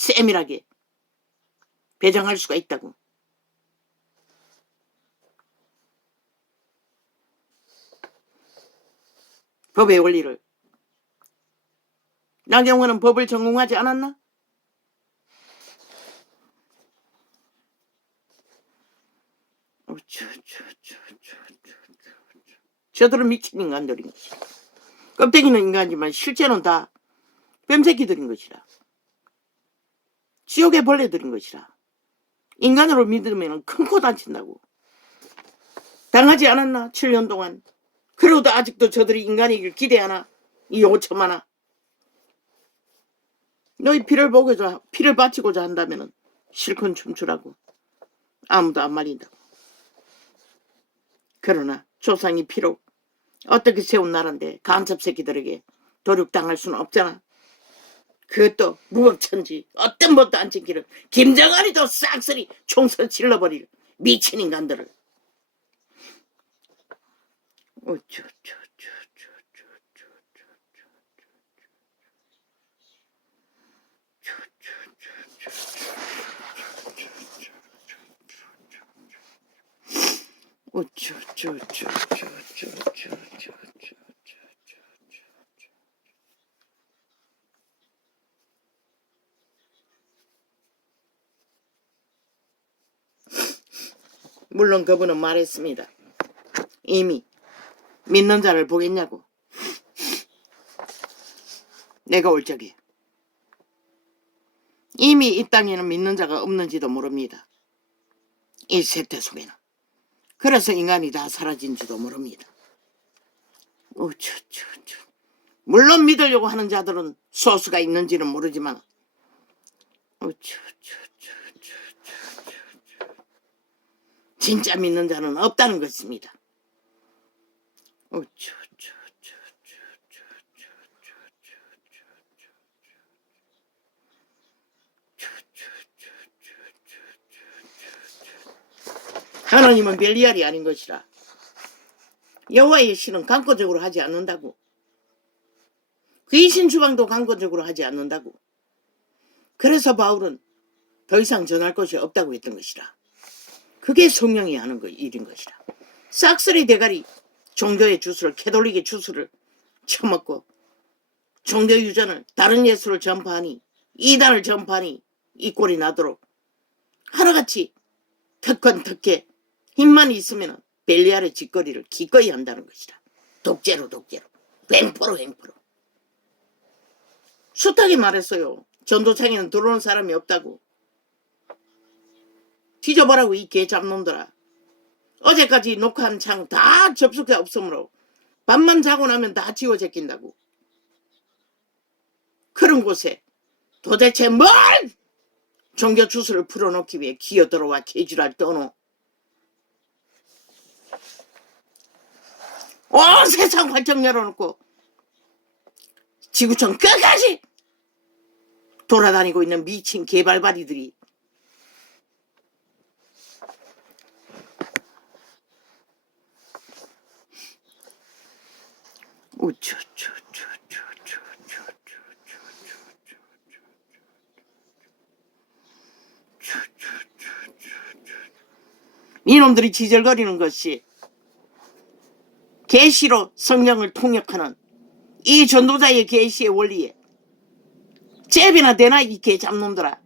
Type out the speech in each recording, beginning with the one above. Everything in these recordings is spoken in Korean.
세밀하게 배정할 수가 있다고. 법의 원리를. 나경원은 법을 전공하지 않았나? 저들은 미친 인간들인 것이다. 껍데기는 인간이지만 실제는 다 뱀새끼들인 것이라. 지옥의 벌레들인 것이라. 인간으로 믿으면 큰 코 다친다고. 당하지 않았나? 7년 동안. 그러고도 아직도 저들이 인간이길 기대하나? 이 5천만아. 너희 피를 보고자, 피를 바치고자 한다면 실컷 춤추라고. 아무도 안 말린다고. 그러나 조상이 피로 어떻게 세운 나라인데 간첩 새끼들에게 도륙당할 수는 없잖아. 그것도 무법천지 어떤 법도 안 지키는 김정은이도 싹쓸이 총선 질러버릴 미친 인간들을. 물론 그분은 말했습니다. 이미 믿는 자를 보겠냐고. 내가 올 적에 이미 이 땅에는 믿는 자가 없는지도 모릅니다. 이 세태 속에는. 그래서 인간이 다 사라진지도 모릅니다. 물론 믿으려고 하는 자들은 소수가 있는지는 모르지만 진짜 믿는 자는 없다는 것입니다. 하나님은 벨리알이 아닌 것이라. 여호와의 신은 강권적으로 하지 않는다고. 귀신 주방도 강권적으로 하지 않는다고. 그래서 바울은 더 이상 전할 것이 없다고 했던 것이라. 그게 성령이 하는 일인 것이라. 싹쓸이 대가리 종교의 주술을, 캐톨릭의 주술을 처먹고 종교 유전을, 다른 예수를 전파하니, 이단을 전파하니 이 꼴이 나도록 하나같이 특권 힘만 있으면 벨리알의 짓거리를 기꺼이 한다는 것이라. 독재로 횡포로 숱하게 말했어요. 전도창에는 들어오는 사람이 없다고. 뒤져보라고 이 개 잡놈들아. 어제까지 녹화한 창 다 접속해 없으므로 밤만 자고 나면 다 지워 제낀다고. 그런 곳에 도대체 뭘 종교 주술을 풀어놓기 위해 기어들어와 개지랄 떠노. 온 세상 활짝 열어놓고 지구촌 끝까지 돌아다니고 있는 미친 개발바리들이 이놈들이 지절거리는 것이 계시로 성령을 통역하는 이 전도자의 계시의 원리에 잽이나 되나 이 개잡놈들아.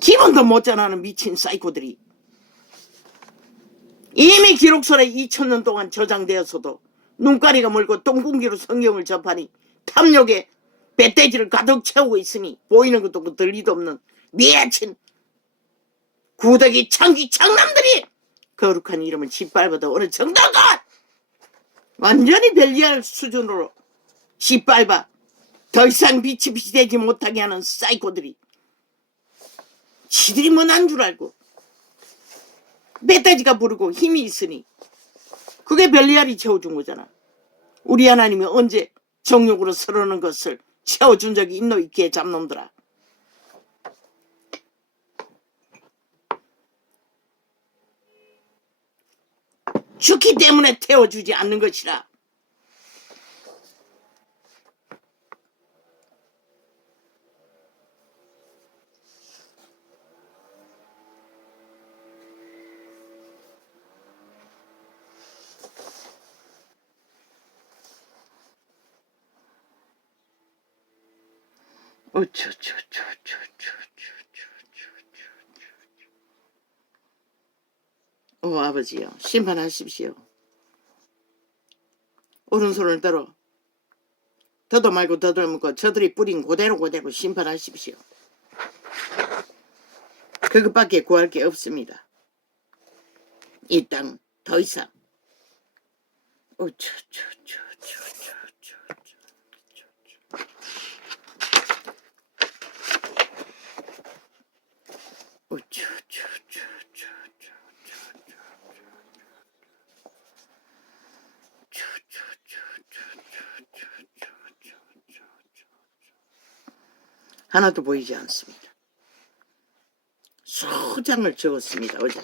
기분도 못 전하는 미친 사이코들이 이미 기록설에 2000년 동안 저장되었어도 눈가리가 멀고 똥궁기로 성경을 접하니 탐욕에 배돼지를 가득 채우고 있으니 보이는 것도 없고 들리도 없는 미친 구더기 창기 창남들이 거룩한 이름을 짓밟아도 어느 정도가 완전히 벨리알 수준으로 짓밟아 더 이상 빛이 되지 못하게 하는 사이코들이 지들이 뭐 난 줄 알고 멧돼지가 부르고 힘이 있으니 그게 벨리알이 채워준 거잖아. 우리 하나님이 언제 정욕으로 서르는 것을 채워준 적이 있노 이 개잡놈들아. 죽기 때문에 태워주지 않는 것이라. 아버지요, 심판하십시오. 오른손을 들어 더도 말고 더듬고 저들이 뿌린 그대로 심판하십시오. 그것밖에 구할 게 없습니다. 이 땅 더 이상. 하나도 보이지 않습니다. 수장을 적었습니다. 어제.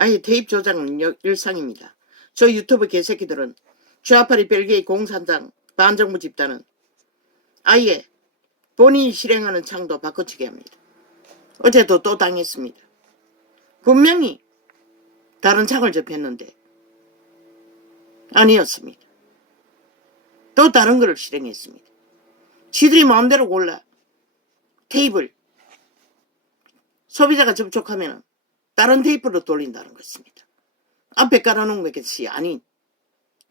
아예 테이프 조작은 일상입니다. 저 유튜브 개새끼들은 좌파리 벨기에 공산당 반정부 집단은 아예 본인이 실행하는 창도 바꿔치기 합니다. 어제도 또 당했습니다. 분명히 다른 창을 접했는데 아니었습니다. 또 다른 것을 실행했습니다. 지들이 마음대로 골라 테이프를 소비자가 접촉하면 다른 테이프로 돌린다는 것입니다. 앞에 깔아놓은 것이 아닌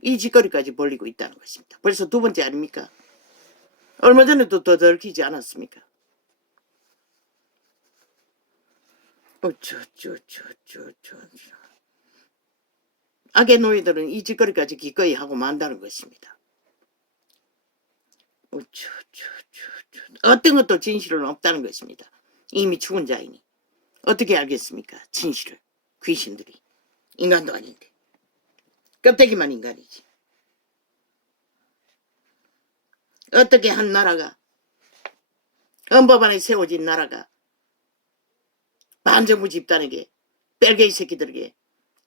이 짓거리까지 벌리고 있다는 것입니다. 벌써 두 번째 아닙니까? 얼마 전에도 더 들키지 않았습니까? 악의 노예들은 이 짓거리까지 기꺼이 하고 만다는 것입니다. 어떤 것도 진실은 없다는 것입니다. 이미 죽은 자이니 어떻게 알겠습니까? 진실을. 귀신들이. 인간도 아닌데. 껍데기만 인간이지. 어떻게 한 나라가, 헌법 안에 세워진 나라가 반정부 집단에게, 벨기에 새끼들에게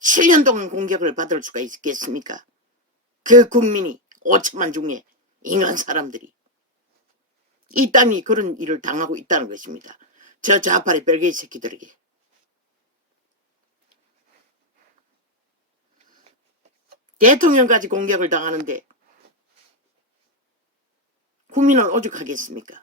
7년 동안 공격을 받을 수가 있겠습니까? 그 국민이 5천만 중에 인간 사람들이 이 땅이 그런 일을 당하고 있다는 것입니다. 저 좌파리 벨기에 새끼들에게. 대통령까지 공격을 당하는데 국민은 오죽하겠습니까?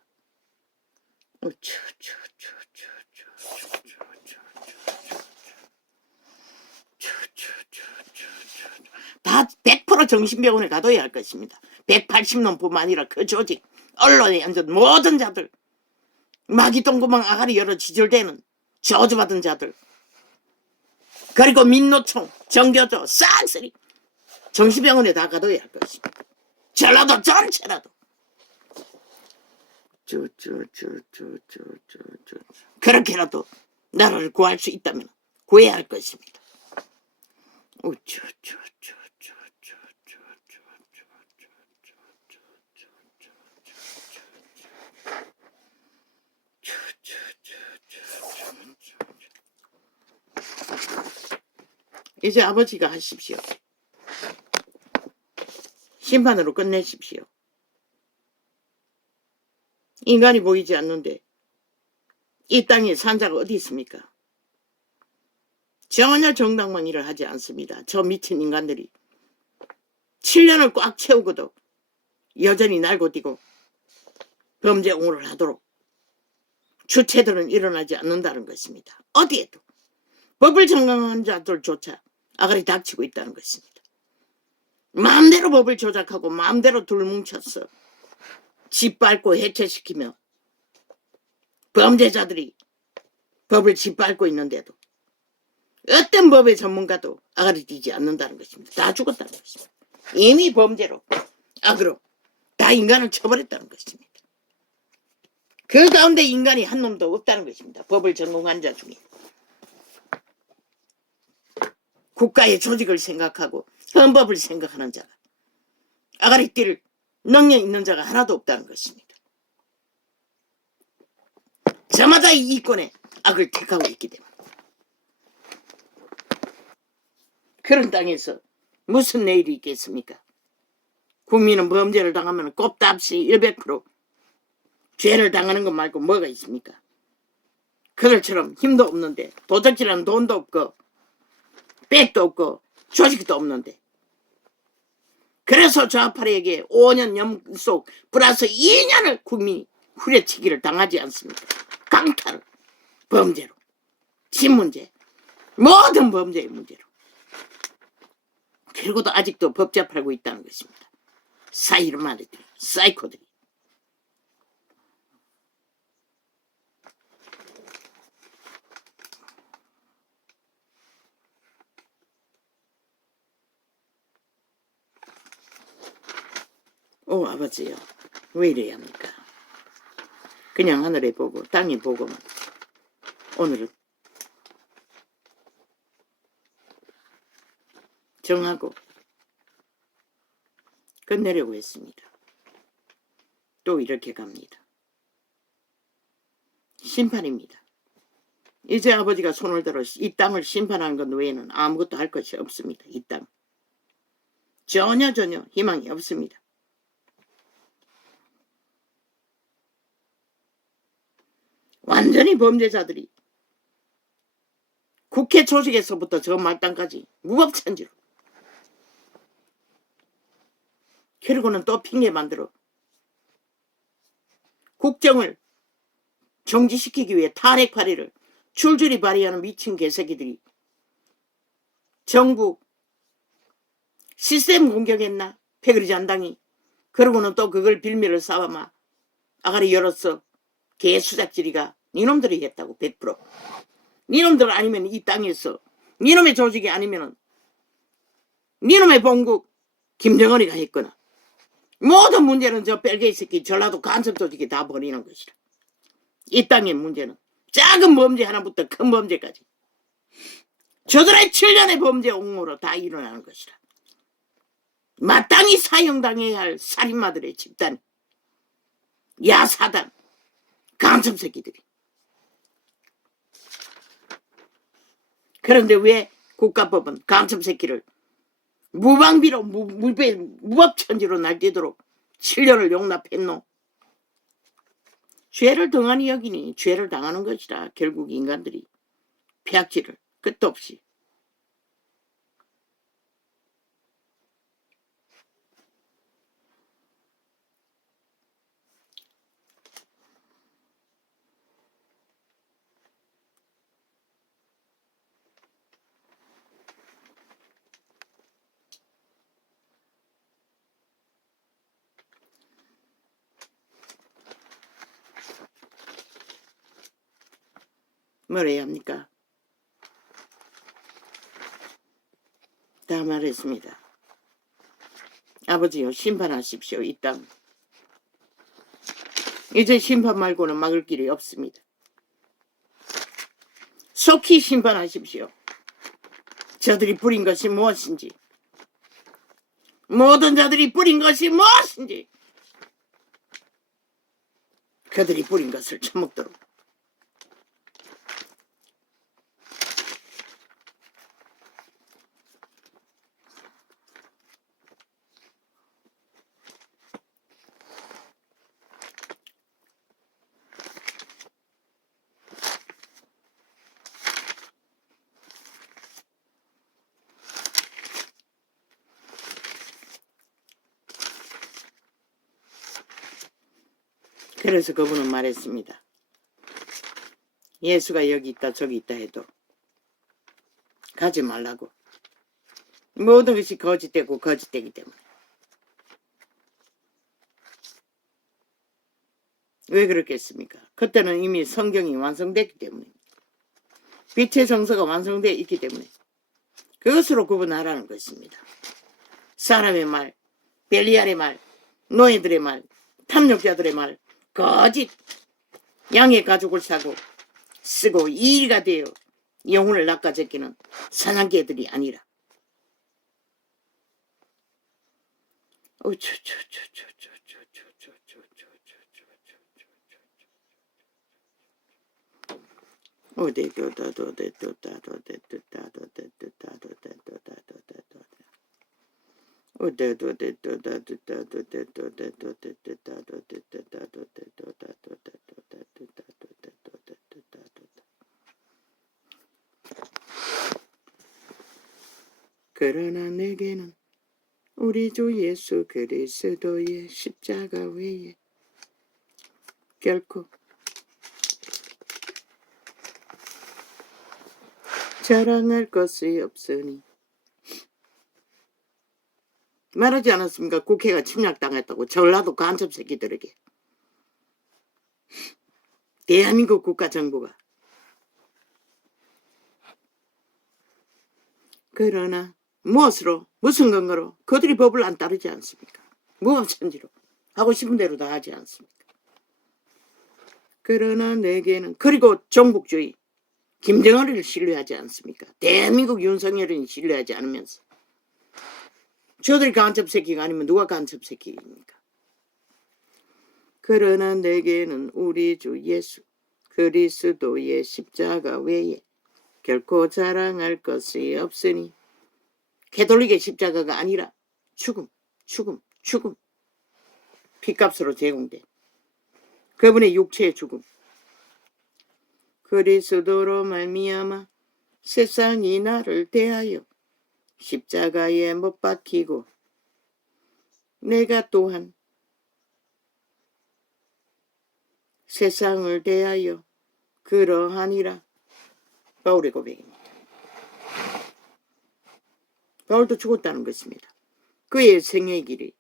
다 100% 정신병원에 가둬야 할 것입니다. 180놈뿐만 아니라 그 조직, 언론에 앉은 모든 자들, 마귀똥구멍 아가리 열어 지절대는 저주받은 자들, 그리고 민노총, 정교조, 싹쓸이 정신병원에 다 가둬야 할 것입니다. 전라도 전체라도. 그렇게라도 나라를 구할 수 있다면 구해야 할 것입니다. 이제 아버지가 하십시오. 심판으로 끝내십시오. 인간이 보이지 않는데 이 땅에 산자가 어디 있습니까? 전혀 정당만 일을 하지 않습니다. 저 미친 인간들이 7년을 꽉 채우고도 여전히 날고뛰고 범죄 옹호를 하도록 주체들은 일어나지 않는다는 것입니다. 어디에도. 법을 정당한 자들조차 아가리 닥치고 있다는 것입니다. 마음대로 법을 조작하고 마음대로 둘뭉쳐서 짓밟고 해체시키며 범죄자들이 법을 짓밟고 있는데도 어떤 법의 전문가도 아가리 뛰지 않는다는 것입니다. 다 죽었다는 것입니다. 이미 범죄로 악으로 다 인간을 처벌했다는 것입니다. 그 가운데 인간이 한 놈도 없다는 것입니다. 법을 전공한 자 중에. 국가의 조직을 생각하고 헌법을 생각하는 자가 아가리 뛸 능력 있는 자가 하나도 없다는 것입니다. 저마다 이 이권에 악을 택하고 있기 때문에. 그런 땅에서 무슨 내일이 있겠습니까? 국민은 범죄를 당하면 꼽답시 100% 죄를 당하는 것 말고 뭐가 있습니까? 그들처럼 힘도 없는데 도적질하는 돈도 없고 백도 없고 조직도 없는데 그래서 좌파에게 5년 연속 플러스 2년을 국민이 후려치기를 당하지 않습니까? 강탈을, 범죄로, 신문제, 모든 범죄의 문제로. 그리고도 아직도 법잡하고 있다는 것입니다. 사이르마들이, 사이코들이. 아버지요, 왜 이래야 합니까? 그냥 하늘에 보고 땅에 보고만 오늘은 정하고 끝내려고 했습니다. 또 이렇게 갑니다. 심판입니다. 이제 아버지가 손을 들어 이 땅을 심판하는 것 외에는 아무것도 할 것이 없습니다. 이 땅. 전혀 희망이 없습니다. 완전히 범죄자들이 국회 조직에서부터 저 말단까지 무법천지로. 그리고는 또 핑계 만들어 국정을 정지시키기 위해 탄핵 발의를 줄줄이 발의하는 미친 개새끼들이 정부 시스템 공격했나? 패거리 잔당이. 그러고는 또 그걸 빌미를 삼아 아가리 열었어. 개수작질이가 니놈들이 했다고 100%. 니놈들 아니면 이 땅에서 니놈의 조직이 아니면 니놈의 본국 김정은이가 했거나 모든 문제는 저 뺄개이 새끼 전라도 간첩 조직이 다 버리는 것이라. 이 땅의 문제는 작은 범죄 하나부터 큰 범죄까지 저들의 7년의 범죄 옹호로 다 일어나는 것이라. 마땅히 사형당해야 할 살인마들의 집단, 야사단, 간첩 새끼들이. 그런데 왜 국가법은 간첩 새끼를 무방비로 무법천지로 날뛰도록 7년을 용납했노? 죄를 등한히 여기니 죄를 당하는 것이라. 결국 인간들이 폐악질을 끝도 없이. 뭘 해야 합니까? 다 말했습니다. 아버지요, 심판하십시오. 이 땅. 이제 심판 말고는 막을 길이 없습니다. 속히 심판하십시오. 저들이 뿌린 것이 무엇인지, 모든 자들이 뿌린 것이 무엇인지 그들이 뿌린 것을 처먹도록. 그래서 그분은 말했습니다. 예수가 여기 있다 저기 있다 해도 가지 말라고. 모든 것이 거짓되고 거짓되기 때문에. 왜 그렇겠습니까? 그때는 이미 성경이 완성됐기 때문에. 빛의 성서가 완성되어 있기 때문에 그것으로 구분하라는 것입니다. 사람의 말, 벨리알의 말, 노예들의 말, 탐욕자들의 말, 거짓, 양의 가죽을 사고 쓰고 이의가 되어 영혼을 낚아제끼는 사냥개들이 아니라. 그러나 내게는 우리 주 예수 그리스도의 십자가 외에 결코 자랑할 것이 없으니. 말하지 않았습니까? 국회가 침략당했다고. 전라도 간첩 새끼들에게. 대한민국 국가정부가. 그러나 무엇으로, 무슨 근거로 그들이 법을 안 따르지 않습니까? 무엇인지로 하고 싶은 대로 다 하지 않습니까? 그러나 내게는, 그리고 종북주의 김정은을 신뢰하지 않습니까? 대한민국 윤석열은 신뢰하지 않으면서 저들이 간첩 새끼가 아니면 누가 간첩 새끼입니까? 그러나 내게는 우리 주 예수 그리스도의 십자가 외에 결코 자랑할 것이 없으니. 캐톨릭의 십자가가 아니라 죽음, 죽음, 죽음. 피값으로 제공된 그분의 육체의 죽음. 그리스도로 말미암아 세상이 나를 대하여 십자가에 못 박히고 내가 또한 세상을 대하여 그러하니라. 바울의 고백입니다. 바울도 죽었다는 것입니다. 그의 생애의 길이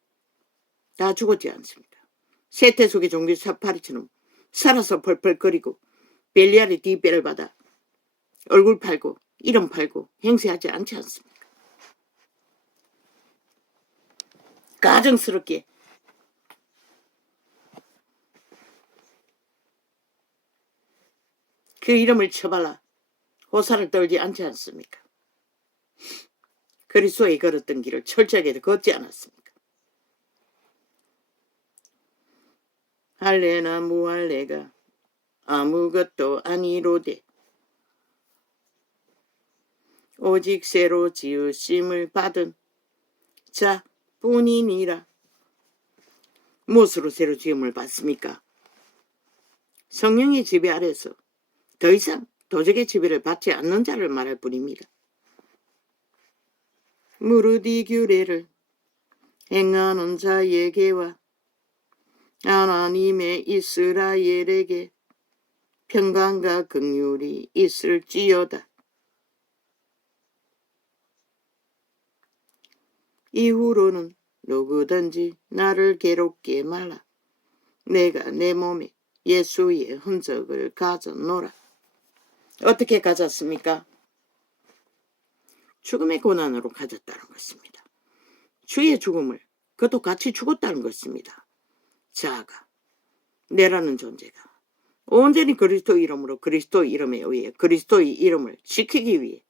다 죽었지 않습니다. 세태 속의 종교 사파리처럼 살아서 펄펄거리고 벨리알의 뒷배를 받아 얼굴 팔고 이름 팔고 행세하지 않지 않습니까? 가정스럽게 그 이름을 쳐발라 호사를 떨지 않지 않습니까? 그리스도의 걸었던 길을 철저하게 걷지 않았습니까? 할례나 무할례가 아무것도 아니로되 오직 새로 지으심을 받은 자뿐이니라. 무엇으로 새로 지음을 받습니까? 성령의 지배 아래서 더 이상 도적의 지배를 받지 않는 자를 말할 뿐입니다. 무르디 규례를 행하는 자에게와 하나님의 이스라엘에게 평강과 긍휼이 있을지어다. 이후로는 누구든지 나를 괴롭게 말라. 내가 내 몸에 예수의 흔적을 가졌노라. 어떻게 가졌습니까? 죽음의 고난으로 가졌다는 것입니다. 주의 죽음을 그도 같이 죽었다는 것입니다. 자아가, 내라는 존재가 온전히 그리스도 이름으로, 그리스도 이름에 의해 그리스도의 이름을 지키기 위해,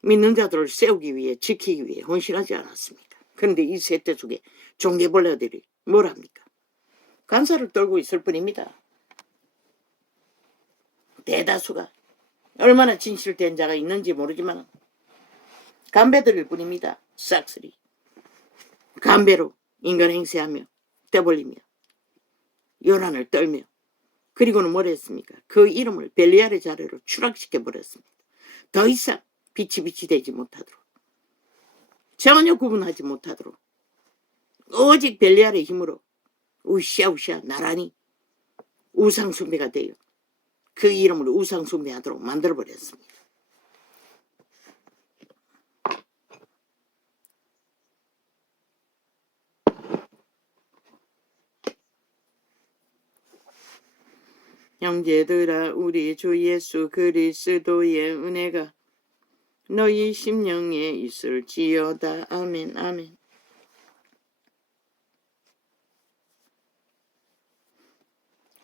믿는 자들을 세우기 위해, 지키기 위해 헌신하지 않았습니까? 그런데 이 세대 속에 종교벌레들이 뭘 합니까? 간사를 떨고 있을 뿐입니다. 대다수가 얼마나 진실된 자가 있는지 모르지만 간배들일 뿐입니다. 싹쓸이 간배로 인간 행세하며 떼벌리며 요란을 떨며, 그리고는 뭘 했습니까? 그 이름을 벨리알의 자리로 추락시켜버렸습니다. 더 이상 빛이 되지 못하도록, 전혀 구분하지 못하도록 오직 벨리알의 힘으로 우시아우시아 나란히 우상숭배가 되어 그 이름을 우상숭배하도록 만들어버렸습니다. 형제들아, 우리 주 예수 그리스도의 은혜가 너희 심령에 있을지어다. 아멘, 아멘.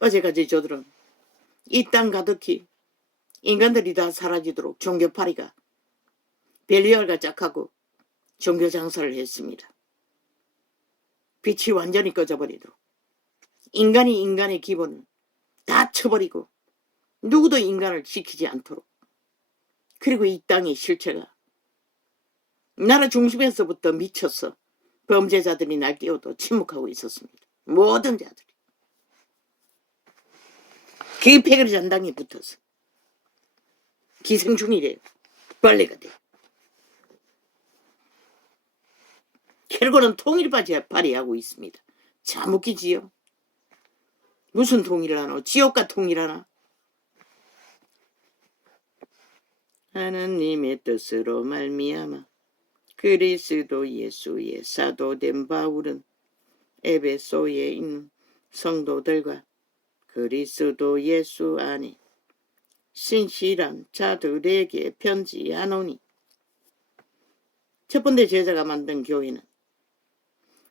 어제까지 저들은 이 땅 가득히 인간들이 다 사라지도록 종교파리가 벨리알과 짝하고 종교 장사를 했습니다. 빛이 완전히 꺼져버리도록 인간이 인간의 기본을 다 쳐버리고 누구도 인간을 지키지 않도록, 그리고 이 땅의 실체가 나라 중심에서부터 미쳐서 범죄자들이 날뛰어도 침묵하고 있었습니다. 모든 자들이 기패거리 잔당에 붙어서 기생충이래요. 벌레가 돼요. 결국은 통일까지 발휘하고 있습니다. 참 웃기지요. 무슨 통일을 하노? 지옥과 통일하나? 하나님의 뜻으로 말미암아 그리스도 예수의 사도된 바울은 에베소에 있는 성도들과 그리스도 예수 안에 신실한 자들에게 편지하노니. 첫 번째 제자가 만든 교회는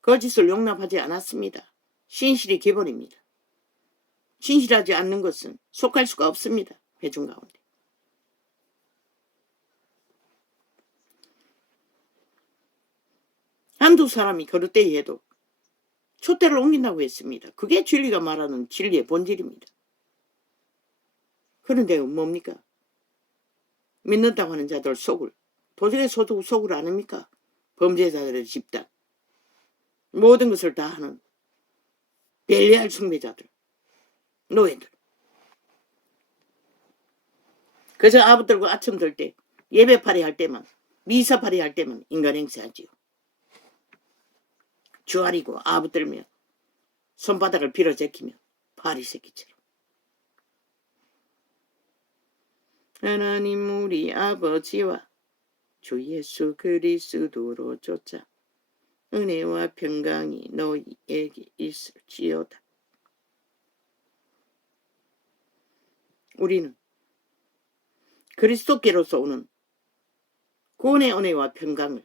거짓을 용납하지 않았습니다. 신실이 기본입니다. 신실하지 않는 것은 속할 수가 없습니다. 회중 가운데. 한두 사람이 거듭되이 해도 촛대를 옮긴다고 했습니다. 그게 진리가 말하는 진리의 본질입니다. 그런데 뭡니까? 믿는다고 하는 자들 속을, 도적의 속을 아닙니까? 범죄자들의 집단, 모든 것을 다 하는 벨리알 숭배자들, 노예들. 그저 아부들과 아첨 들 때, 예배파리 할 때만, 미사파리 할 때만 인간 행세하지요. 주아리고 아부 들며 손바닥을 빌어제키며 파리새끼처럼. 하나님 우리 아버지와 주 예수 그리스도로 쫓아 은혜와 평강이 너희에게 있을지어다. 우리는 그리스도께로서 오는 구원의 은혜와 평강을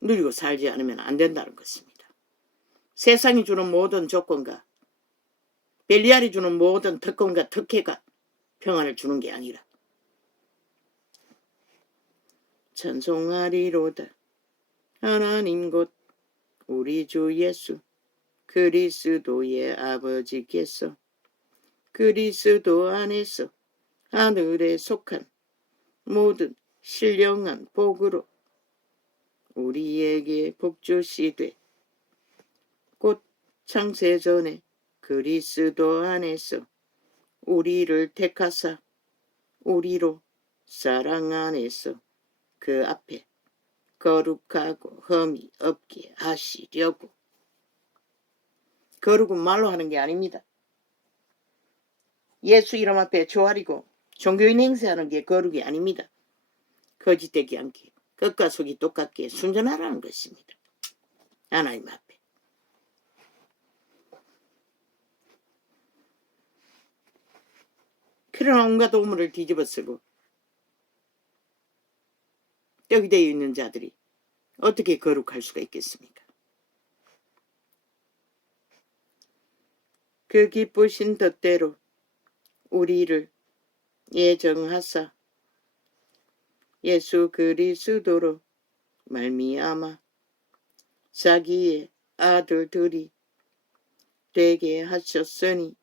누리고 살지 않으면 안 된다는 것입니다. 세상이 주는 모든 조건과 벨리알이 주는 모든 특권과 특혜가 평안을 주는 게 아니라 찬송하리로다. 하나님 곧 우리 주 예수 그리스도의 아버지께서 그리스도 안에서 하늘에 속한 모든 신령한 복으로 우리에게 복주시되 곧 창세전에 그리스도 안에서 우리를 택하사 우리로 사랑 안에서 그 앞에 거룩하고 흠이 없게 하시려고. 거룩은 말로 하는 게 아닙니다. 예수 이름 앞에 조아리고 종교인 행세하는 게 거룩이 아닙니다. 거짓되지 않게 겉과 속이 똑같게 순전하라는 것입니다. 하나님 앞에. 그러나 온갖 오물을 뒤집어쓰고 떡이 되어 있는 자들이 어떻게 거룩할 수가 있겠습니까? 그 기쁘신 뜻대로 우리를 예정하사 예수 그리스도로 말미암아 자기의 아들들이 되게 하셨으니.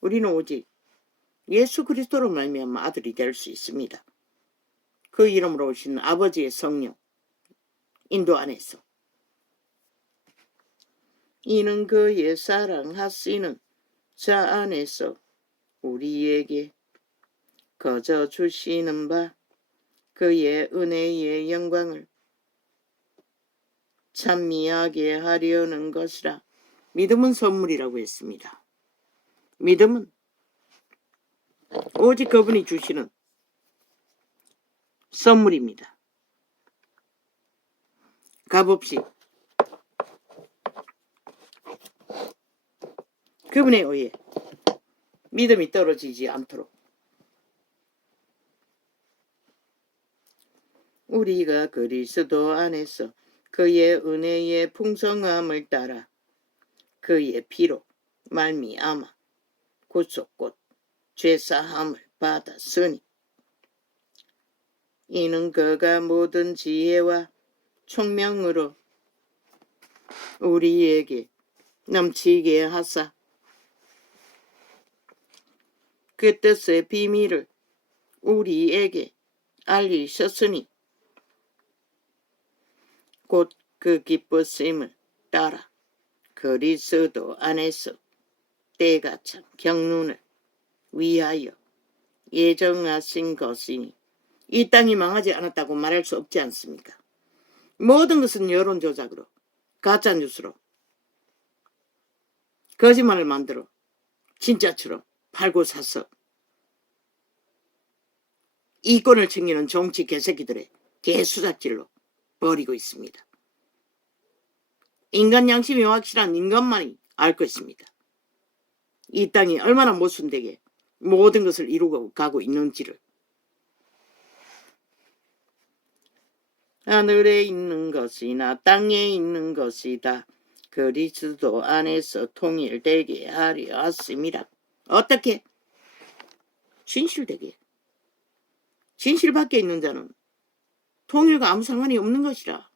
우리는 오직 예수 그리스도로 말미암아 아들이 될 수 있습니다. 그 이름으로 오신 아버지의 성령 인도 안에서. 이는 그의 사랑하시는 자 안에서 우리에게 거저 주시는 바 그의 은혜의 영광을 찬미하게 하려는 것이라. 믿음은 선물이라고 했습니다. 믿음은 오직 그분이 주시는 선물입니다. 값없이 그분에 의해 믿음이 떨어지지 않도록 우리가 그리스도 안에서 그의 은혜의 풍성함을 따라 그의 피로 말미암아 구속 곧 죄사함을 받았으니. 이는 그가 모든 지혜와 총명으로 우리에게 넘치게 하사 그 뜻의 비밀을 우리에게 알리셨으니 곧 그 기쁘심을 따라 그리스도 안에서 때가 참 경륜을 위하여 예정하신 것이니 이 땅이 망하지 않았다고 말할 수 없지 않습니까? 모든 것은 여론조작으로, 가짜뉴스로, 거짓말을 만들어 진짜처럼 팔고 사서 이권을 챙기는 정치 개새끼들의 개수작질로 버리고 있습니다. 인간 양심이 확실한 인간만이 알 것입니다. 이 땅이 얼마나 모순되게 모든 것을 이루고 가고 있는지를. 하늘에 있는 것이나 땅에 있는 것이다. 그리스도 안에서 통일되게 하려 왔습니다. 어떻게? 진실되게. 진실 밖에 있는 자는 통일과 아무 상관이 없는 것이라.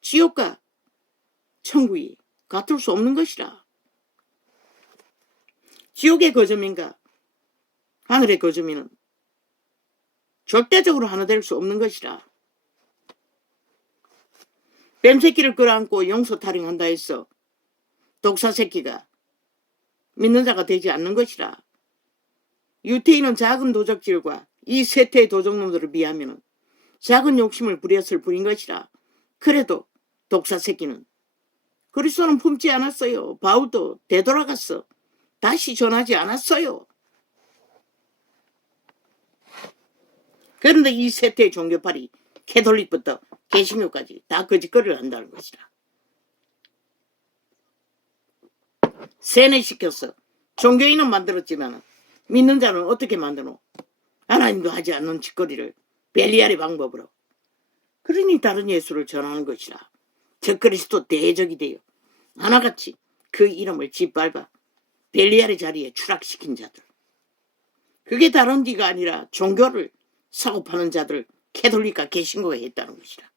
지옥과 천국이 같을 수 없는 것이라. 지옥의 거점인가 하늘의 거점이는 절대적으로 하나 될 수 없는 것이라. 뱀새끼를 끌어안고 용서 타령한다 해서 독사새끼가 믿는 자가 되지 않는 것이라. 유태인은 작은 도적질과 이 세태의 도적놈들을 비하면 작은 욕심을 부렸을 뿐인 것이라. 그래도 독사새끼는 그리스도는 품지 않았어요. 바울도 되돌아갔어. 다시 전하지 않았어요. 그런데 이 세태의 종교파리 캐톨릭부터 개신교까지 다 거짓거리를 한다는 것이라. 세뇌시켜서 종교인은 만들었지만 믿는 자는 어떻게 만드노? 하나님도 하지 않는 짓거리를 벨리알의 방법으로. 그러니 다른 예수를 전하는 것이라. 적그리스도 대적이 되어 하나같이 그 이름을 짓밟아 벨리알의 자리에 추락시킨 자들. 그게 다른 데가 아니라 종교를 사고 파는 자들 캐톨릭과 개신교가 했다는 것이라.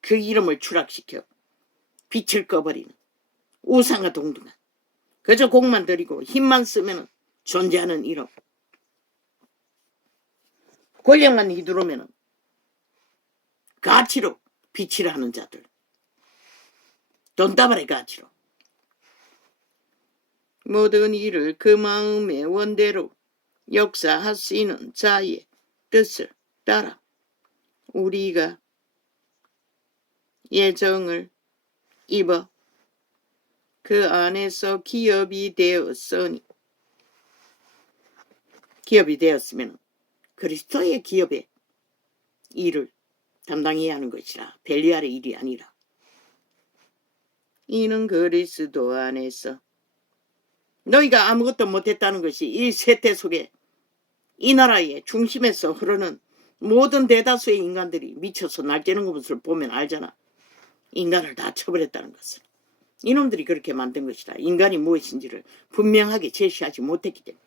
그 이름을 추락시켜 빛을 꺼버리는 우상과 동등한 그저 공만 들이고 힘만 쓰면 존재하는 이름, 권력만 휘두르면 가치로 빛을 하는 자들, 돈다발의 가치로 모든 일을 그 마음의 원대로 역사하시는 자의 뜻을 따라 우리가 예정을 입어 그 안에서 기업이 되었으니, 기업이 되었으면 그리스도의 기업의 일을 담당해야 하는 것이라. 벨리알의 일이 아니라. 이는 그리스도 안에서 너희가 아무것도 못했다는 것이 이 세태 속에 이 나라의 중심에서 흐르는 모든 대다수의 인간들이 미쳐서 날뛰는 것을 보면 알잖아. 인간을 다 처벌했다는 것을. 이놈들이 그렇게 만든 것이라. 인간이 무엇인지를 분명하게 제시하지 못했기 때문에.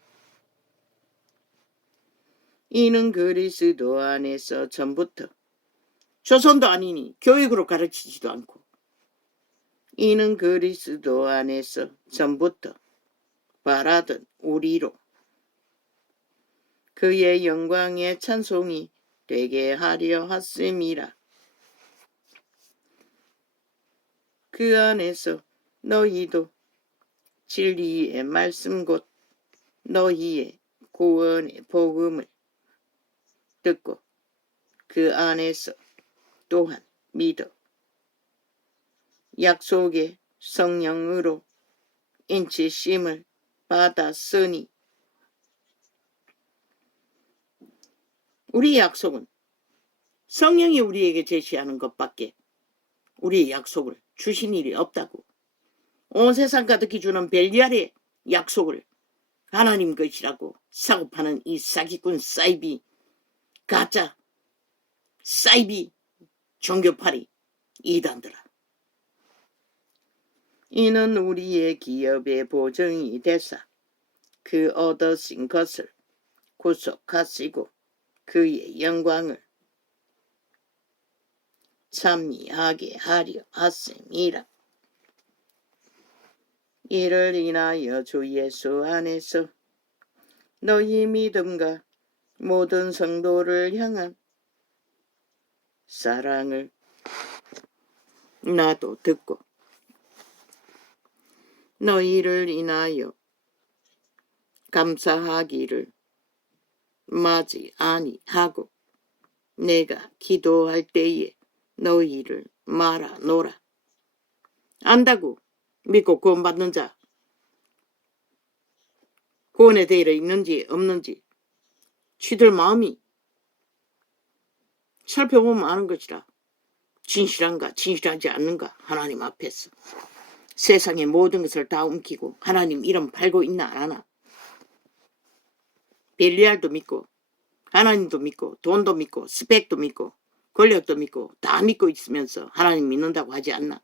이는 그리스도 안에서 전부터 조선도 아니니 교육으로 가르치지도 않고, 이는 그리스도 안에서 전부터 바라던 우리로 그의 영광의 찬송이 되게 하려 하심이라. 그 안에서 너희도 진리의 말씀 곧 너희의 구원의 복음을 듣고 그 안에서 또한 믿어 약속의 성령으로 인치심을 받았으니. 우리의 약속은 성령이 우리에게 제시하는 것밖에 우리의 약속을 주신 일이 없다고. 온 세상 가득히 주는 벨리알의 약속을 하나님 것이라고 사고파는 이 사기꾼 사이비, 가짜 사이비 종교파리 이단들아. 이는 우리의 기업의 보증이 되사 그 얻으신 것을 구속하시고 그의 영광을 찬미하게 하려 하심이라. 이를 인하여 주 예수 안에서 너희 믿음과 모든 성도를 향한 사랑을 나도 듣고 너희를 인하여 감사하기를 맞이 아니하고 내가 기도할 때에 너희를 말아노라. 안다고 믿고 구원받는 자, 구원의 대의를 있는지 없는지 취들 마음이 살펴보면 아는 것이라. 진실한가 진실하지 않는가 하나님 앞에서 세상의 모든 것을 다 움키고 하나님 이름 팔고 있나 안 하나. 벨리알도 믿고 하나님도 믿고 돈도 믿고 스펙도 믿고 권력도 믿고 다 믿고 있으면서 하나님 믿는다고 하지 않나.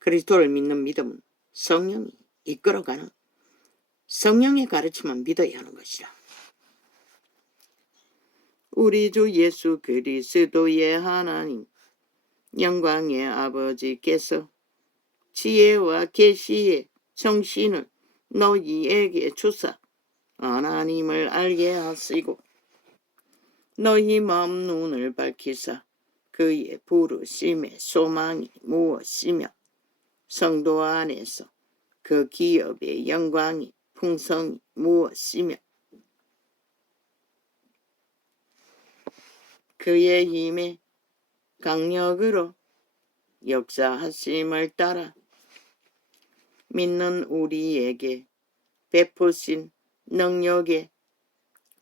그리스도를 믿는 믿음은 성령이 이끌어가는 성령의 가르침만 믿어야 하는 것이라. 우리 주 예수 그리스도의 하나님 영광의 아버지께서 지혜와 계시의 정신을 너희에게 주사 하나님을 알게 하시고 너희 마음 눈을 밝히사 그의 부르심의 소망이 무엇이며 성도 안에서 그 기업의 영광이 풍성이 무엇이며 그의 힘의 강력으로 역사하심을 따라 믿는 우리에게 베푸신 능력의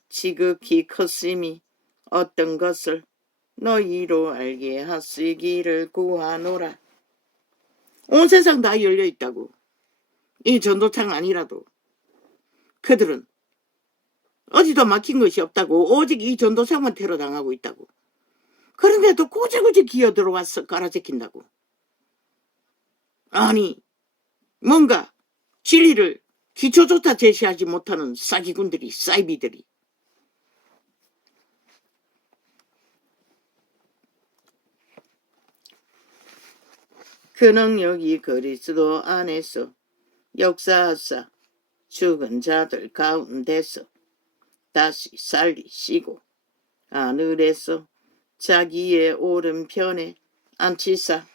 지극히 크심이 어떤 것을 너희로 알게 하시기를 구하노라. 온 세상 다 열려있다고. 이 전도창 아니라도 그들은 어디도 막힌 것이 없다고. 오직 이 전도창만 테러당하고 있다고. 그런데도 고지고지 기어들어와서 깔아제낀다고. 아니 뭔가 진리를 기초조차 제시하지 못하는 사기꾼들이 사이비들이 그 능력이 그리스도 안에서 역사하사 죽은 자들 가운데서 다시 살리시고 하늘에서 자기의 오른편에 앉히사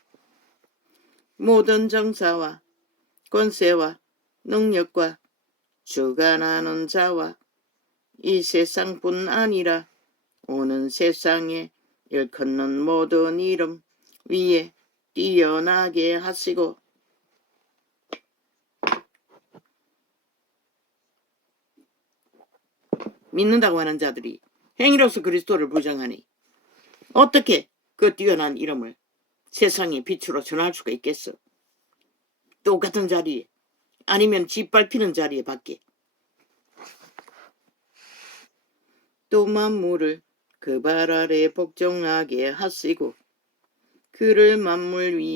모든 정사와 권세와 능력과 주관하는 자와 이 세상뿐 아니라 오는 세상에 일컫는 모든 이름 위에 뛰어나게 하시고 믿는다고 하는 자들이 행위로서 그리스도를 부정하니 어떻게 그 뛰어난 이름을 세상의 빛으로 전할 수가 있겠어? 똑같은 자리에 아니면 짓밟히는 자리에 밖에. 또 만물을 그 발 아래 복종하게 하시고 그를 만물 위에